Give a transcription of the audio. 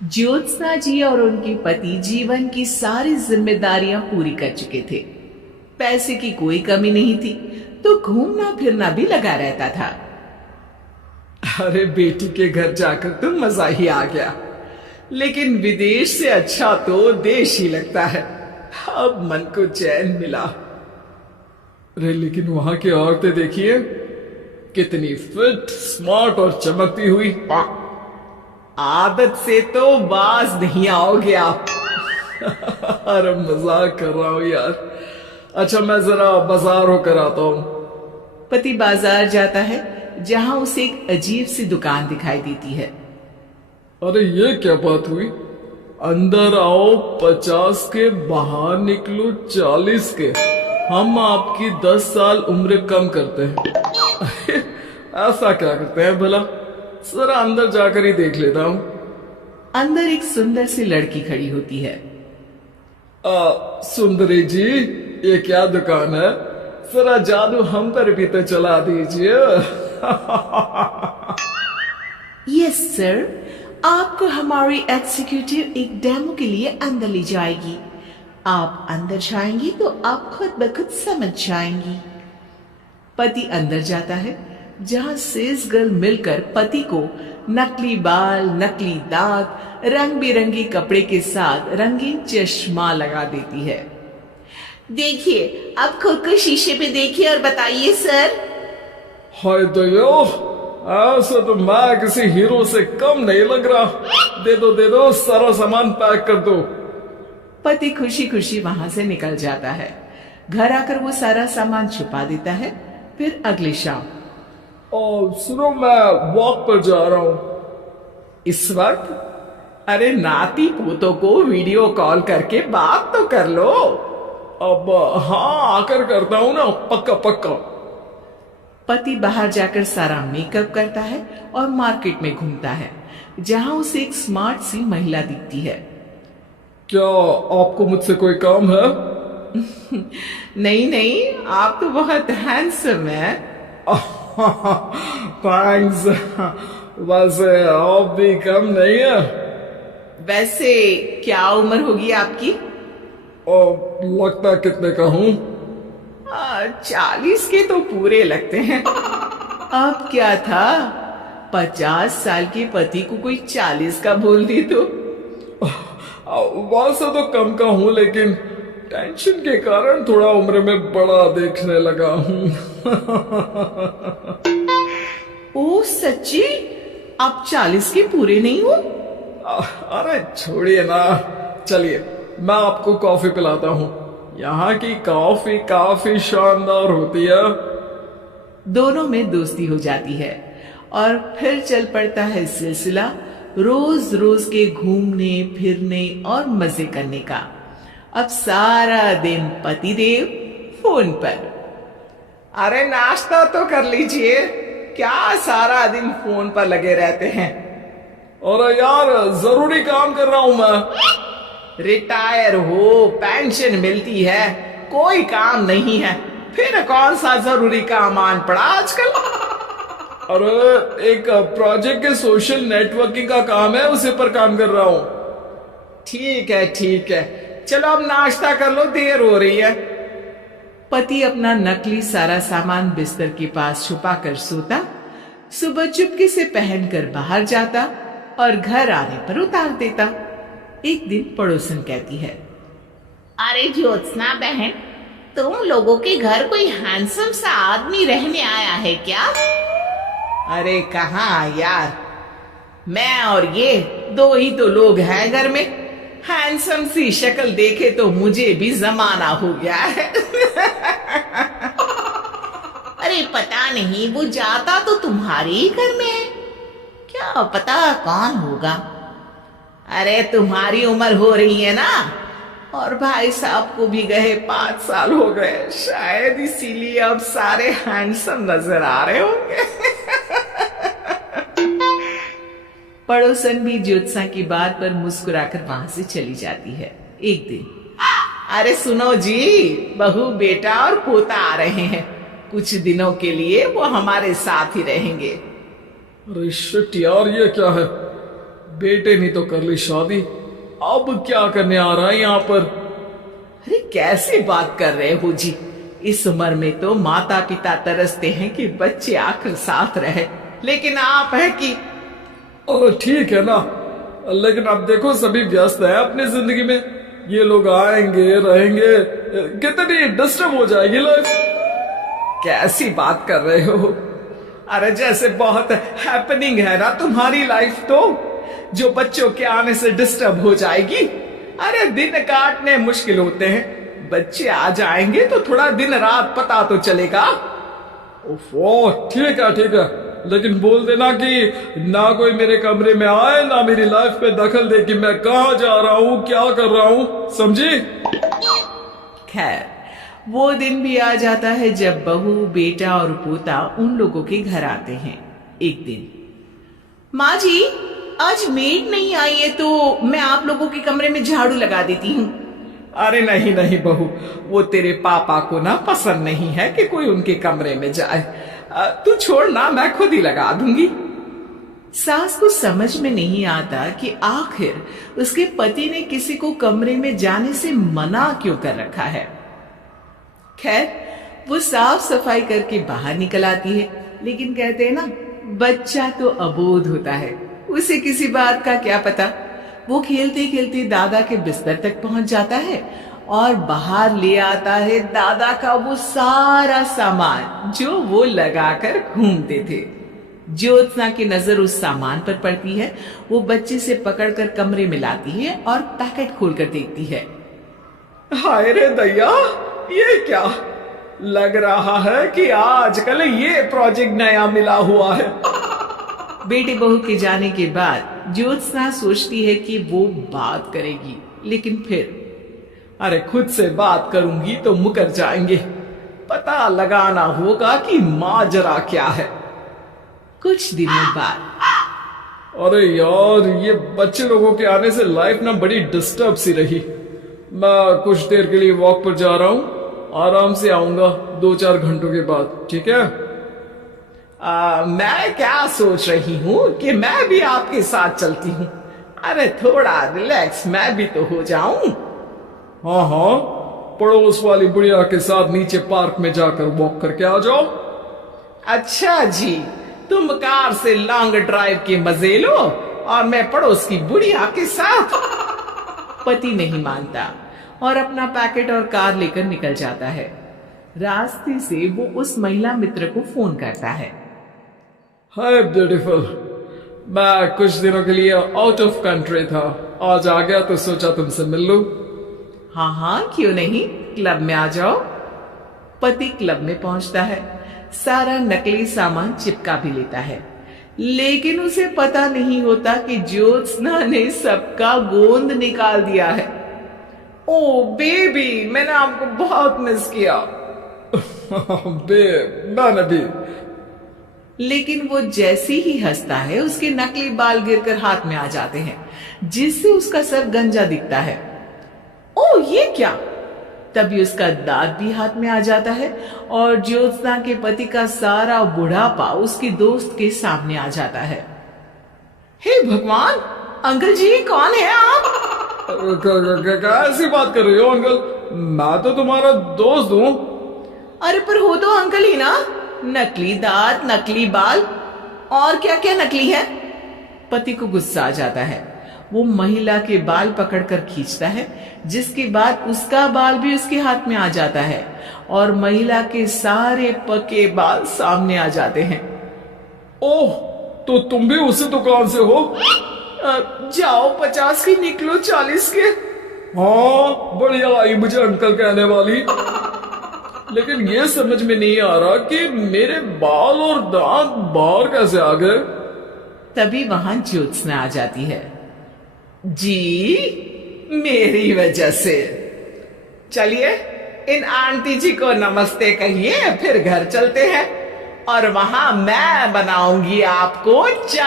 ज्योत्सना जी और उनके पति जीवन की सारी जिम्मेदारियां पूरी कर चुके थे। पैसे की कोई कमी नहीं थी, तो घूमना फिरना भी लगा रहता था। अरे बेटी के घर जाकर तो मजा ही आ गया, लेकिन विदेश से अच्छा तो देश ही लगता है। अब मन को चैन मिला। अरे लेकिन वहां की औरतें देखिए, कितनी फिट, स्मार्ट और चमकती हुई। आदत से तो बाज नहीं आओगे आप। अरे मजाक कर रहा हूं यार। अच्छा मैं जरा बाजार होकर आता हूं। पति बाजार जाता है, जहां उसे एक अजीब सी दुकान दिखाई देती है। अरे ये क्या बात हुई? अंदर आओ 50 के, बाहर निकलो 40 के। हम आपकी 10 साल उम्र कम करते हैं। अरे ऐसा क्या करते हैं भला? जरा अंदर जाकर ही देख लेता हूं। अंदर एक सुंदर सी लड़की खड़ी होती है। सुंदरी जी, ये क्या दुकान है? जरा जादू हम पर भी तो चला दीजिए। यस सर, आपको हमारी एग्जीक्यूटिव एक डेमो के लिए अंदर ले जाएगी। आप अंदर जाएंगी तो आप खुद ब खुद समझ जाएंगी। पति अंदर जाता है, जहां सेल्स गर्ल मिलकर पति को नकली बाल, नकली दांत, रंग बिरंगी कपड़े के साथ रंगीन चश्मा लगा देती है। देखिए, अब खुद को शीशे पे देखिए और बताइए सर। हाय दयो, ऐसा तो मैं किसी हीरो से कम नहीं लग रहा। दे दो, सारा सामान पैक कर दो। पति खुशी खुशी वहां से निकल जाता है। घर आकर वो सारा सामान छुपा देता है। फिर अगली शाम, सुनो मैं वॉक पर जा रहा हूं। इस वक्त? अरे नाती पोतों को वीडियो कॉल करके बात तो कर लो। अब हाँ, आकर करता हूं ना, पक्का पक्का। पति बाहर जाकर सारा मेकअप करता है और मार्केट में घूमता है, जहां उसे एक स्मार्ट सी महिला दिखती है। क्या आपको मुझसे कोई काम है? नहीं नहीं, आप तो बहुत हैंडसम है। थैंक्स। वैसे आप भी कम नहीं है। वैसे क्या उम्र होगी आपकी? और लगता कितने का हूं? 40 के तो पूरे लगते हैं। अब क्या था, 50 साल के पति को कोई 40 का बोल दी तो। वैसे तो कम का हूं, लेकिन टेंशन के कारण थोड़ा उम्र में बड़ा देखने लगा हूं। ओ सच्ची? आप 40 के पूरे नहीं हो? अरे छोड़िए ना, चलिए मैं आपको कॉफी पिलाता हूँ। यहाँ की कॉफी काफी शानदार होती है। दोनों में दोस्ती हो जाती है और फिर चल पड़ता है सिलसिला रोज रोज के घूमने फिरने और मजे करने का। अब सारा दिन पतिदेव फोन पर। अरे नाश्ता तो कर लीजिए, क्या सारा दिन फोन पर लगे रहते हैं? और यार जरूरी काम कर रहा हूं मैं। रिटायर हो, पेंशन मिलती है, कोई काम नहीं है, फिर कौन सा जरूरी काम आन पड़ा आजकल? अरे एक प्रोजेक्ट के सोशल नेटवर्किंग का काम है, उसी पर काम कर रहा हूं। ठीक है, चलो अब नाश्ता कर लो, देर हो रही है। पति अपना नकली सारा सामान बिस्तर के पास छुपा कर सोता, सुबह चुपके से पहनकर बाहर जाता और घर आने पर उतार देता। एक दिन पड़ोसन कहती है, अरे ज्योत्सना बहन, तुम लोगों के घर कोई हैंडसम सा आदमी रहने आया है क्या? अरे कहाँ यार, मैं और ये दो ही तो लोग हैं घर में। हैंडसम सी शक्ल देखे तो मुझे भी जमाना हो गया है। अरे पता नहीं, वो जाता तो तुम्हारे ही घर में है, क्या पता कौन होगा। अरे तुम्हारी उम्र हो रही है ना, और भाई साहब को भी गए 5 साल हो गए, शायद इसीलिए अब सारे हैंडसम नजर आ रहे होंगे। पड़ोसन भी ज्योत्सना की बात पर मुस्कुराकर वहां से चली जाती है। एक दिन, अरे सुनो जी, बहू बेटा और पोता आ रहे हैं, कुछ दिनों के लिए वो हमारे साथ ही रहेंगे। अरे शिट यार, ये क्या है? बेटे ने तो कर ली शादी, अब क्या करने आ रहा है यहाँ पर? अरे कैसी बात कर रहे हो जी, इस उम्र में तो माता पिता तरसते हैं कि बच्चे आखिर साथ रहे, लेकिन आप है कि ठीक है ना, लेकिन अब देखो सभी व्यस्त है अपनी जिंदगी में, ये लोग आएंगे रहेंगे, कितनी डिस्टर्ब हो जाएगी लाइफ। कैसी बात कर रहे हो? अरे जैसे बहुत हैपनिंग है ना तुम्हारी लाइफ, तो जो बच्चों के आने से डिस्टर्ब हो जाएगी। अरे दिन काटने मुश्किल होते हैं, बच्चे आ जाएंगे तो थोड़ा दिन रात पता तो चलेगा। ओफो ठीक है, लेकिन बोल देना कि ना कोई मेरे कमरे में आए, ना मेरी लाइफ में दखल दे कि मैं कहाँ जा रहा हूँ, क्या कर रहा हूँ, समझी? खैर वो दिन भी आ जाता है जब बहू, बेटा और पोता उन लोगों के घर आते हैं। एक दिन, माँ जी आज मेड नहीं आई है तो मैं आप लोगों के कमरे में झाड़ू लगा देती हूँ। अरे नहीं नहीं बहू, वो तेरे पापा को ना पसंद नहीं है कि कोई उनके कमरे में जाए, तू छोड़ ना, मैं खुद ही लगा दूंगी। सास को समझ में नहीं आता कि आखिर उसके पति ने किसी को कमरे में जाने से मना क्यों कर रखा है। खैर वो साफ सफाई करके बाहर निकल आती है, लेकिन कहते हैं ना बच्चा तो अबोध होता है, उसे किसी बात का क्या पता। वो खेलते खेलते दादा के बिस्तर तक पहुंच जाता है और बाहर ले आता है दादा का वो सारा सामान जो वो लगाकर घूमते थे। ज्योत्सना की नजर उस सामान पर पड़ती है, वो बच्चे से पकड़कर कमरे में लाती है और पैकेट खोलकर देखती है। हाय रे दैया, ये क्या लग रहा है कि आजकल ये प्रोजेक्ट नया मिला हुआ है। बेटे बहू के जाने के बाद ज्योत्सना सोचती है कि वो बात करेगी, लेकिन फिर अरे खुद से बात करूंगी तो मुकर जाएंगे, पता लगाना होगा कि माजरा क्या है। कुछ दिनों बाद, अरे यार ये बच्चे लोगों के आने से लाइफ ना बड़ी डिस्टर्ब सी रही। मैं कुछ देर के लिए वॉक पर जा रहा हूँ, आराम से आऊंगा 2-4 घंटों के बाद, ठीक है? मैं क्या सोच रही हूँ कि मैं भी आपके साथ चलती हूँ। अरे थोड़ा रिलैक्स मैं भी तो हो जाऊं। हाँ, पड़ोस वाली बुढ़िया के साथ नीचे पार्क में जाकर वॉक करके आ जाओ। अच्छा जी, तुम कार से लॉन्ग ड्राइव के मजे लो और मैं पड़ोस की बुढ़िया के साथ। पति नहीं मानता और अपना पैकेट और कार लेकर निकल जाता है। रास्ते से वो उस महिला मित्र को फोन करता है। हाय ब्यूटीफुल, मैं कुछ दिनों के लिए आउट ऑफ कंट्री था, आज आ गया तो सोचा तुमसे मिल लूं। हाँ क्यों नहीं, क्लब में आ जाओ। पति क्लब में पहुंचता है, सारा नकली सामान चिपका भी लेता है, लेकिन उसे पता नहीं होता कि ज्योत्सना ने सबका गोंद निकाल दिया है। ओ बेबी, मैंने आपको बहुत मिस किया। मैंने भी। लेकिन वो जैसे ही हंसता है उसके नकली बाल गिरकर हाथ में आ जाते हैं, जिससे उसका सर गंजा दिखता है। ओ ये क्या! तभी उसका दांत भी हाथ में आ जाता है और ज्योत्सना के पति का सारा बुढ़ापा उसके दोस्त के सामने आ जाता है। हे भगवान, अंकल जी कौन है आप? कैसी बात कर रही हो अंकल, मैं तो तुम्हारा दोस्त हूँ। अरे पर हो तो अंकल ही ना, नकली दांत, नकली बाल और क्या क्या नकली है। पति को गुस्सा आ जाता है, वो महिला के बाल पकड़कर खींचता है, जिसके बाद उसका बाल भी उसके हाथ में आ जाता है और महिला के सारे पके बाल सामने आ जाते हैं। ओह, तो तुम भी उसी दुकान से हो? जाओ 50 की निकलो 40 के। हाँ बढ़िया आई मुझे अंकल कहने वाली, लेकिन ये समझ में नहीं आ रहा कि मेरे बाल और दांत बाहर कैसे आ गए। तभी वहां ज्योत्सना आ जाती है। जी मेरी वजह से। चलिए इन आंटी जी को नमस्ते कहिए, फिर घर चलते हैं और वहां मैं बनाऊंगी आपको चाय।